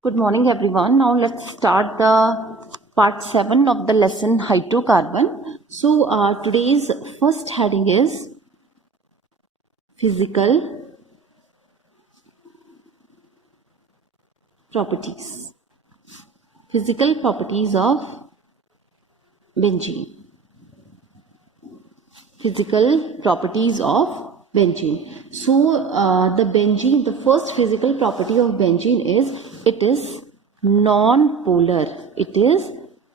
Good morning everyone. Now let's start the part 7 of the lesson hydrocarbon. So today's first heading is physical properties. Physical properties of benzene. Physical properties of benzene. So the first physical property of benzene is it is non-polar. It is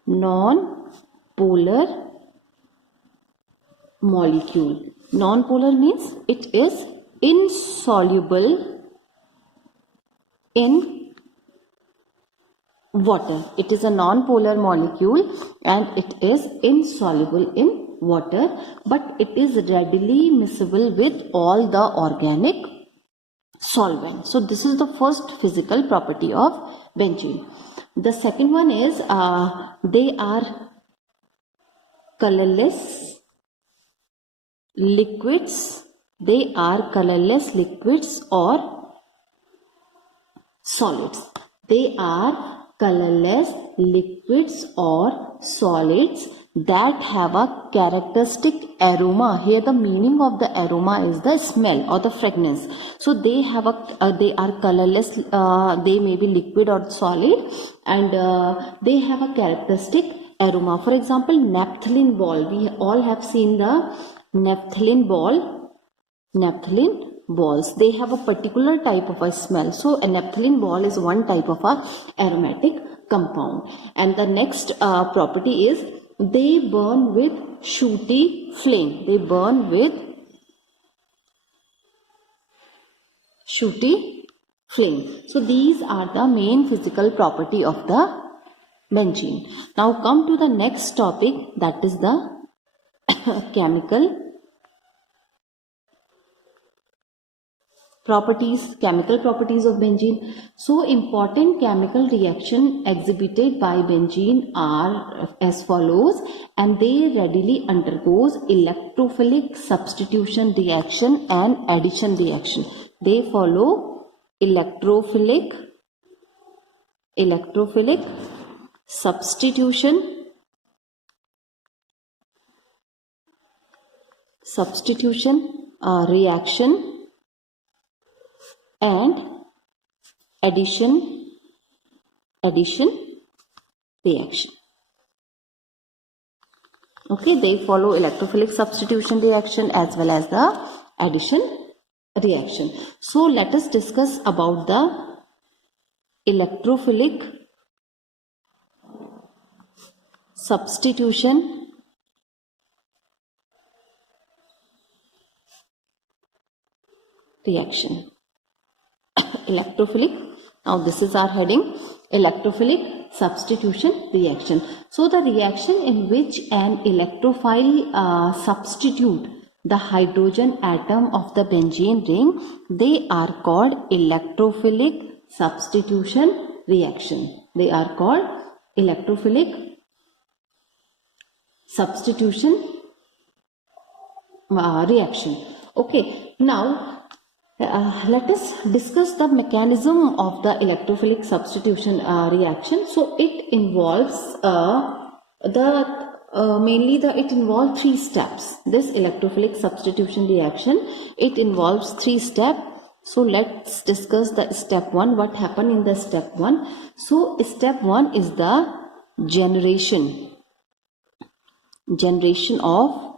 non-polar molecule. Non-polar means it is insoluble in water. It is a non-polar molecule and it is insoluble in water, but it is readily miscible with all the organic solvent. So this is the first physical property of benzene. The second one is they are colorless liquids. They are colorless liquids or solids. They are colorless liquids or solids that have a characteristic aroma. Here the meaning of the aroma is the smell or the fragrance. So they have they are colorless, they may be liquid or solid, and they have a characteristic aroma. For example, naphthalene ball. We all have seen the naphthalene ball. Naphthalene balls, they have a particular type of a smell. So a naphthalene ball is one type of a aromatic compound. And the next property is they burn with shooty flame. They burn with shooty flame. So these are the main physical property of the benzene. Now come to the next topic, that is the chemical properties of benzene. So important chemical reaction exhibited by benzene are as follows, and they readily undergoes electrophilic substitution reaction and addition reaction. They follow electrophilic substitution reaction and addition reaction. Okay, they follow electrophilic substitution reaction as well as the addition reaction. So let us discuss about the electrophilic substitution reaction. Electrophilic. Now this is our heading, electrophilic substitution reaction. So the reaction in which an electrophile substitute the hydrogen atom of the benzene ring, they are called electrophilic substitution reaction. They are called electrophilic substitution reaction. Okay, now let us discuss the mechanism of the electrophilic substitution reaction. So it involves it involves 3 steps. This electrophilic substitution reaction, it involves 3 steps. So let's discuss the step 1. What happened in the step 1? So step 1 is the generation of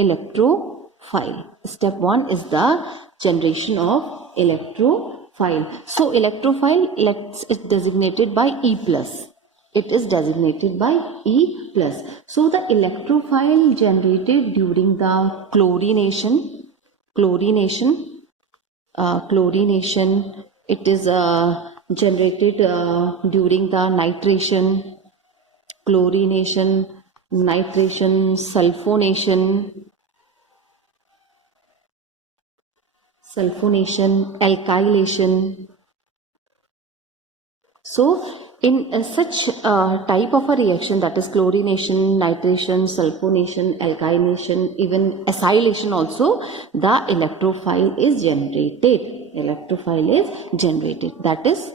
electrophile. Step 1 is the generation of electrophile. So electrophile, it's designated by E+. It is designated by E+. So the electrophile generated during the chlorination, it is generated during the nitration, chlorination, nitration, sulfonation, alkylation. So in such type of a reaction, that is chlorination, nitration, sulfonation, alkylation, even acylation also, the electrophile is generated. electrophile is generated. That is,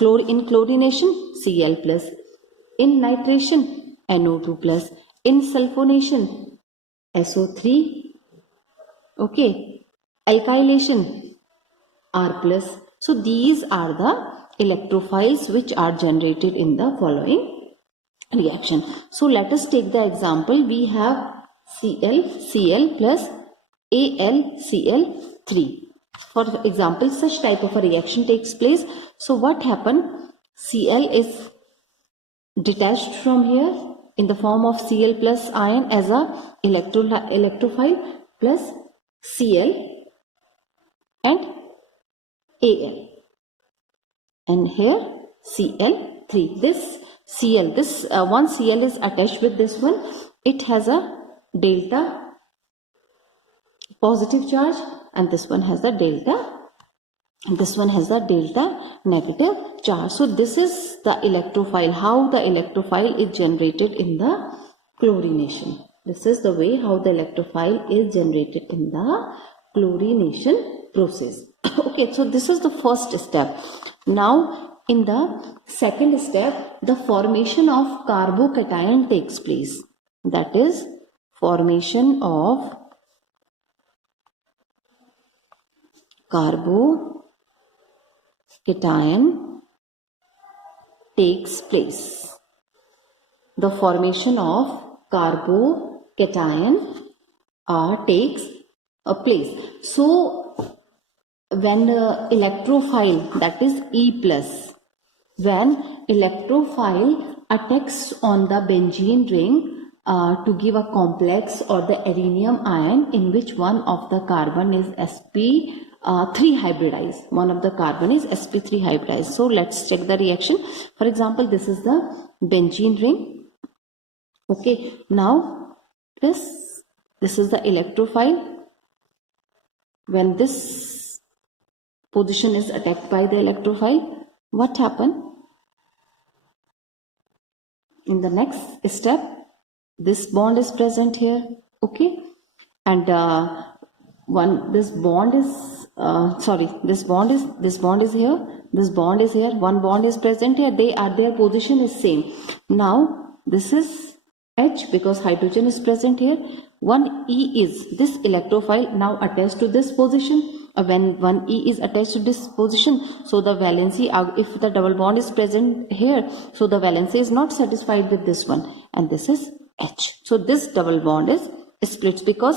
in chlorination, Cl plus, in nitration, NO2 plus, in sulfonation, SO3, okay, alkylation, R plus. So these are the electrophiles which are generated in the following reaction. So let us take the example. We have Cl plus AlCl3. For example, such type of a reaction takes place. So what happened? Cl is detached from here in the form of Cl plus ion as a electrophile plus Cl and Al, and here Cl3. This Cl, one Cl is attached with this one. It has a delta positive charge, and this one has a delta, and this one has a delta negative charge. So this is the electrophile, how the electrophile is generated in the chlorination. This is the way how the electrophile is generated in the chlorination process. Okay, so this is the first step. Now in the second step, the formation of carbocation takes place. That is, formation of carbocation takes place. The formation of carbocation takes place. So when electrophile, that is E plus, when electrophile attacks on the benzene ring to give a complex or the adenine ion in which one of the carbon is sp3 hybridized. One of the carbon is sp3 hybridized. So let's check the reaction. For example, this is the benzene ring. Okay, now this is the electrophile. When this position is attacked by the electrophile, what happened? In the next step, this bond is present here, okay, and this bond is here, this bond is here, one bond is present here, their position is same. Now this is H because hydrogen is present here. One E is this electrophile now attached to this position. When one E is attached to this position, so the valency, if the double bond is present here, so the valency is not satisfied with this one, and this is H. So this double bond is split because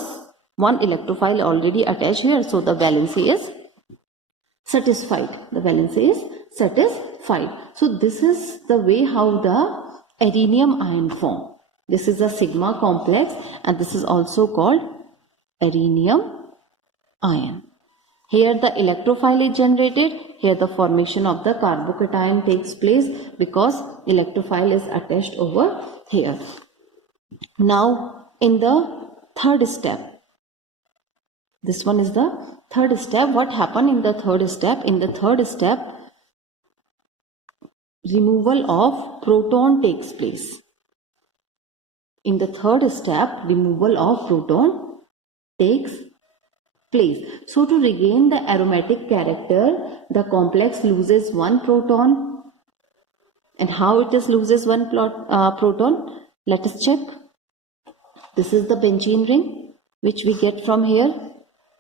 one electrophile already attached here, so the valency is satisfied. The valency is satisfied. So this is the way how the adenine ion form. This is a sigma complex, and this is also called adenine ion. Here the electrophile is generated. Here the formation of the carbocation takes place because electrophile is attached over here. Now in the third step, this one is the third step. What happened in the third step? In the third step, removal of proton takes place. In the third step, removal of proton takes place. So to regain the aromatic character, the complex loses one proton. And how it is loses one proton? Let us check. This is the benzene ring which we get from here.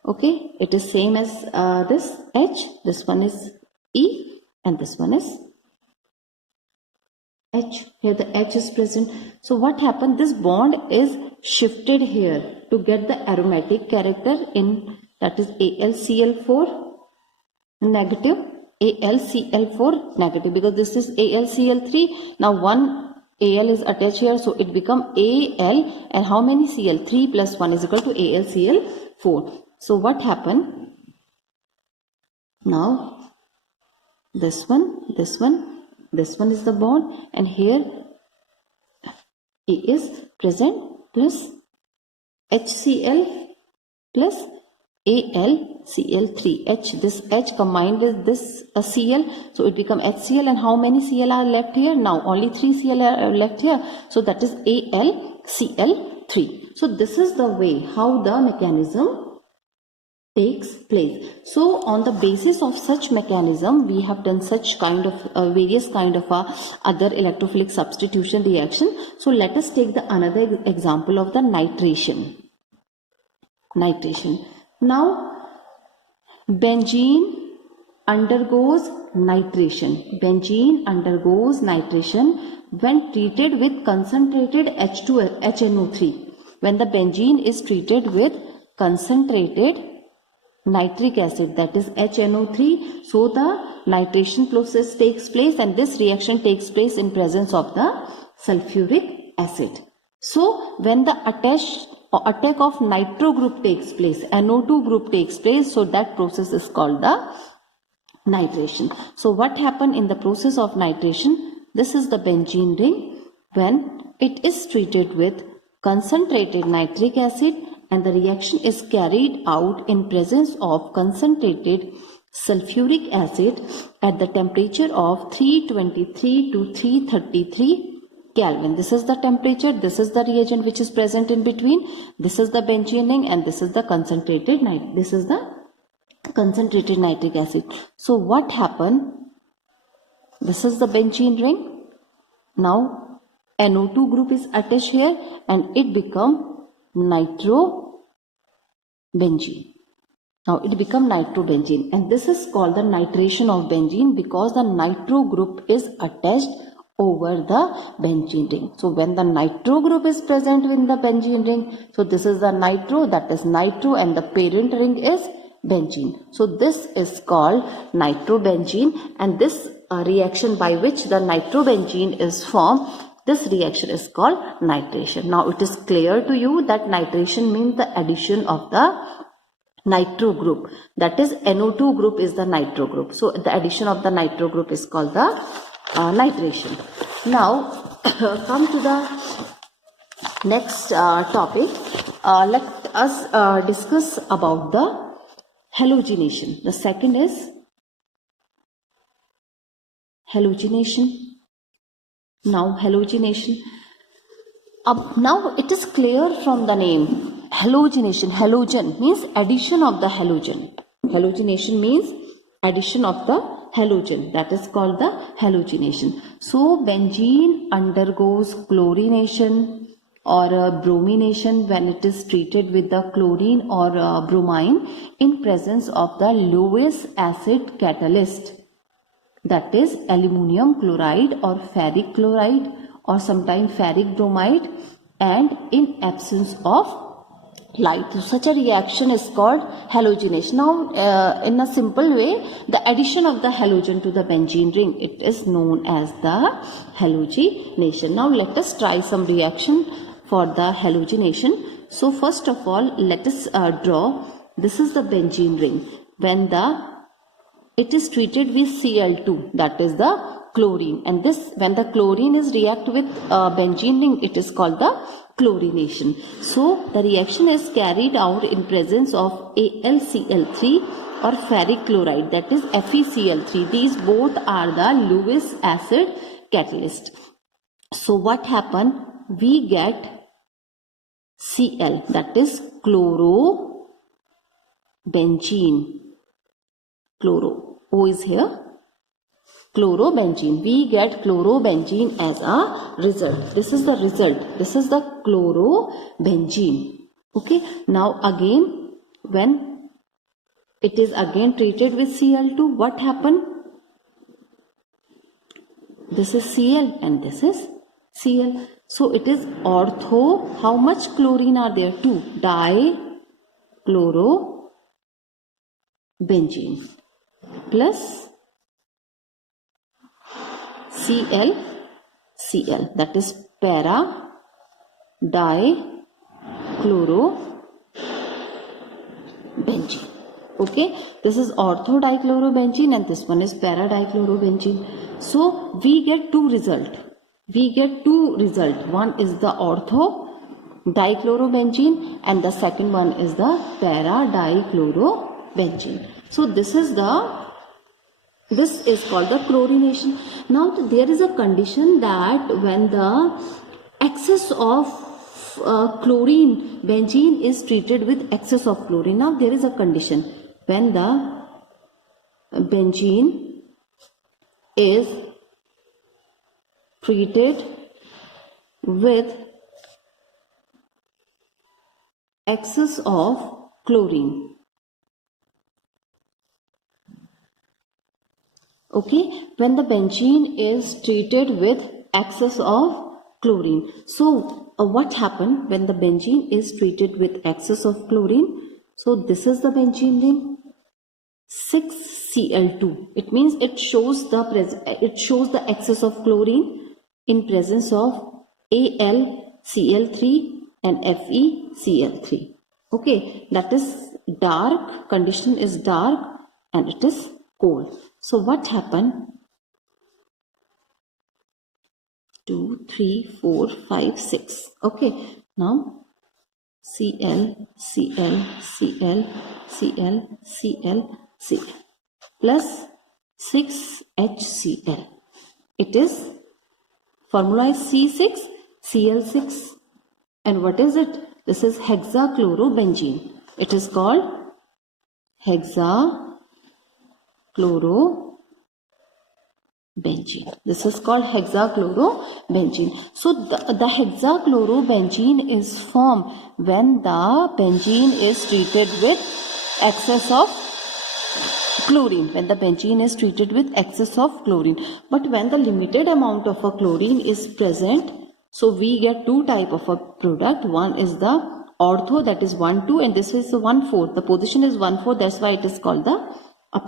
Okay, it is same as this H. This one is E, and this one is H. Here the H is present. So what happened? This bond is shifted here to get the aromatic character in, that is AlCl4 negative, AlCl4 negative, because this is AlCl3. Now one Al is attached here, so it become Al, and how many Cl? 3 plus 1 is equal to AlCl4. So what happened? Now this one is the bond, and here A is present plus HCl plus AlCl3. H, this H combined with this Cl, so it become HCl, and how many Cl are left here? Now only 3 Cl are left here, so that is AlCl3. So this is the way how the mechanism takes place. So on the basis of such mechanism, we have done such kind of various kind of other electrophilic substitution reaction. So let us take the another example of the nitration. Now benzene undergoes nitration. Benzene undergoes nitration when treated with concentrated HNO3. When the benzene is treated with concentrated nitric acid, that is HNO3, so the nitration process takes place, and this reaction takes place in presence of the sulfuric acid. So when the attack of nitro group takes place, NO2 group takes place, so that process is called the nitration. So what happened in the process of nitration? This is the benzene ring when it is treated with concentrated nitric acid, and the reaction is carried out in presence of concentrated sulfuric acid at the temperature of 323 to 333 Kelvin. This is the temperature, this is the reagent which is present in between, this is the benzene ring, and this is the concentrated nitric acid. So what happened? This is the benzene ring. Now NO2 group is attached here and it become nitrobenzene. Now it become nitrobenzene, and this is called the nitration of benzene because the nitro group is attached over the benzene ring. So when the nitro group is present in the benzene ring, so this is the nitro, that is nitro, and the parent ring is benzene. So this is called nitrobenzene, and this reaction by which the nitrobenzene is formed, this reaction is called nitration. Now it is clear to you that nitration means the addition of the nitro group, that is NO2 group is the nitro group. So the addition of the nitro group is called the nitration. Now come to the next topic. Let us discuss about the halogenation. The second is halogenation. Now halogenation. Now it is clear from the name halogenation. Halogen means addition of the halogen. Halogenation means addition of the halogen. That is called the halogenation. So benzene undergoes chlorination or bromination when it is treated with the chlorine or bromine in presence of the Lewis acid catalyst, that is aluminum chloride or ferric chloride or sometimes ferric bromide, and in absence of light. So such a reaction is called halogenation. Now in a simple way, the addition of the halogen to the benzene ring, it is known as the halogenation. Now let us try some reaction for the halogenation. So first of all, let us draw, this is the benzene ring. When it is treated with Cl2, that is the chlorine, and this, when the chlorine is react with benzene ring, it is called the chlorination. So the reaction is carried out in presence of AlCl3 or ferric chloride, that is FeCl3. These both are the Lewis acid catalyst. So what happen? We get Cl, that is chlorobenzene. Chloro, O is here, chlorobenzene. We get chlorobenzene as a result. This is the result. This is the chlorobenzene. Okay. Now again, when it is again treated with Cl2, what happened? This is Cl and this is Cl. So it is ortho. How much chlorine are there? 2. Dichlorobenzene plus Cl, that is para dichlorobenzene. Okay, this is ortho dichlorobenzene and this one is para dichlorobenzene. So we get two results. One is the ortho dichlorobenzene and the second one is the para dichlorobenzene. So this is called the chlorination. Now there is a condition that when the excess of chlorine, benzene is treated with excess of chlorine. Now there is a condition. When the benzene is treated with excess of chlorine. Okay, when the benzene is treated with excess of chlorine. So what happened when the benzene is treated with excess of chlorine? So this is the benzene ring, 6Cl2. It means it shows the excess of chlorine in presence of AlCl3 and FeCl3. Okay, that is dark, condition is dark and it is cold. So what happened? 2, 3, 4, 5, 6. Okay, now Cl, Cl, Cl, Cl, Cl, Cl plus 6HCl. It is, formula is C6Cl6. And what is it? This is hexachlorobenzene. It is called hexachlorobenzene. This is called hexachlorobenzene. So the hexachlorobenzene is formed when the benzene is treated with excess of chlorine. When the benzene is treated with excess of chlorine. But when the limited amount of a chlorine is present, so we get two type of a product. One is the ortho, that is 1,2, and this is 1,4. The position is 1,4, that's why it is called the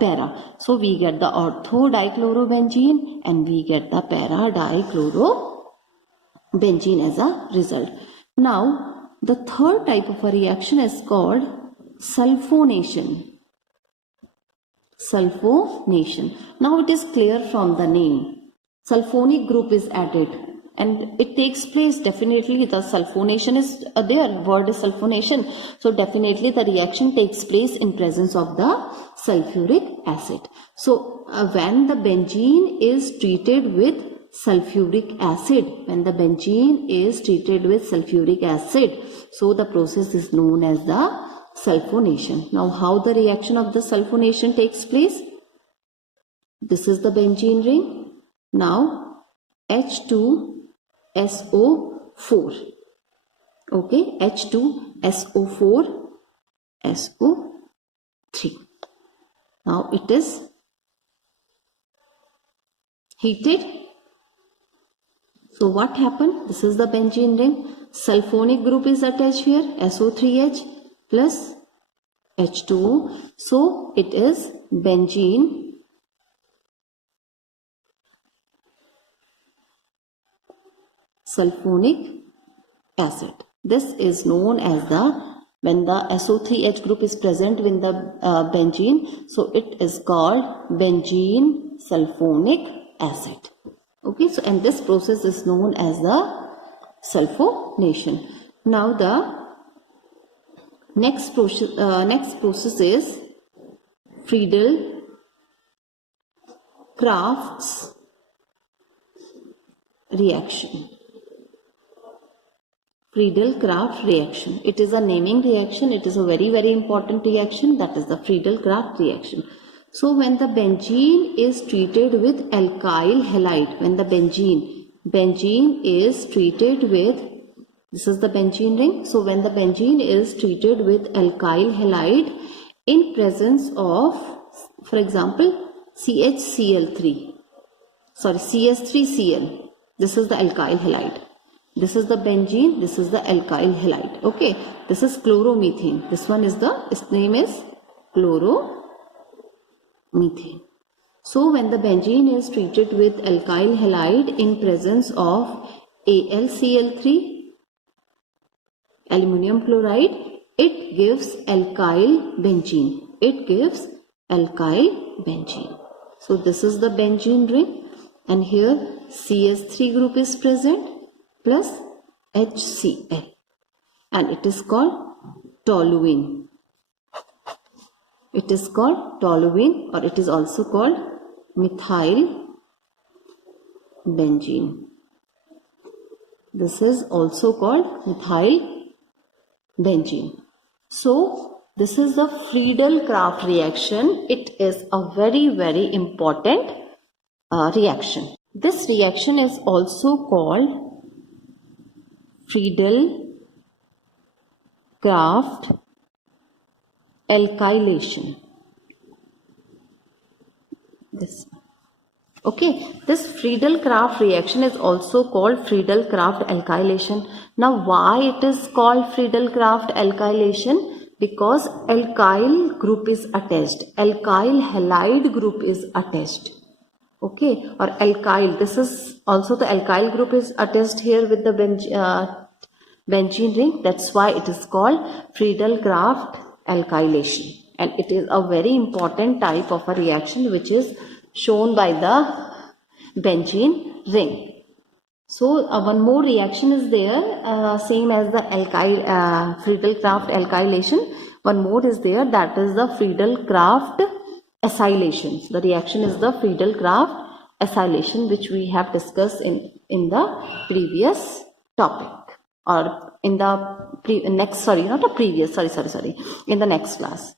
para. So we get the ortho dichlorobenzene and we get the para dichlorobenzene as a result. Now the third type of a reaction is called sulfonation. Sulfonation. Now it is clear from the name. Sulfonic group is added. And it takes place, definitely the sulfonation is there, word is sulfonation. So definitely the reaction takes place in presence of the sulfuric acid. So when the benzene is treated with sulfuric acid, so the process is known as the sulfonation. Now how the reaction of the sulfonation takes place? This is the benzene ring. Now H2SO4. Okay, H2SO4, SO3. Now it is heated. So what happened? This is the benzene ring. Sulfonic group is attached here, SO3H plus H2O. So it is benzene sulfonic acid. This is known as when the SO3H group is present in the benzene, so it is called benzene sulfonic acid. Okay, so and this process is known as the sulfonation. Now the next process is Friedel-Crafts reaction. Friedel-Crafts reaction. It is a naming reaction. It is a very, very important reaction. That is the Friedel-Crafts reaction. So when the benzene is treated with alkyl halide, when the benzene is treated with, this is the benzene ring. So when the benzene is treated with alkyl halide in presence of, for example, CS3Cl. This is the alkyl halide. This is the benzene, this is the alkyl halide. Okay, this is chloromethane. This one is its name is chloromethane. So when the benzene is treated with alkyl halide in presence of AlCl3, aluminum chloride, it gives alkyl benzene. So this is the benzene ring, and here CS3 group is present plus HCl, and it is called toluene. It is called toluene, or it is also called methyl benzene. This is also called methyl benzene. So this is the Friedel-Crafts reaction. It is a very important reaction. This reaction is also called Friedel-Crafts alkylation. This Friedel-Crafts reaction is also called Friedel-Crafts alkylation. Now why it is called Friedel-Crafts alkylation? Because alkyl group is attached, alkyl halide group is attached. Okay, or alkyl, this is also the alkyl group is attached here with the benzene ring. That's why it is called Friedel-Crafts alkylation, and it is a very important type of a reaction which is shown by the benzene ring. So one more reaction is there, same as the Friedel-Crafts alkylation. One more is there, that is the Friedel-Crafts acylation. The reaction is the Friedel-Crafts acylation, which we have discussed in the previous topic, or in the in the next class.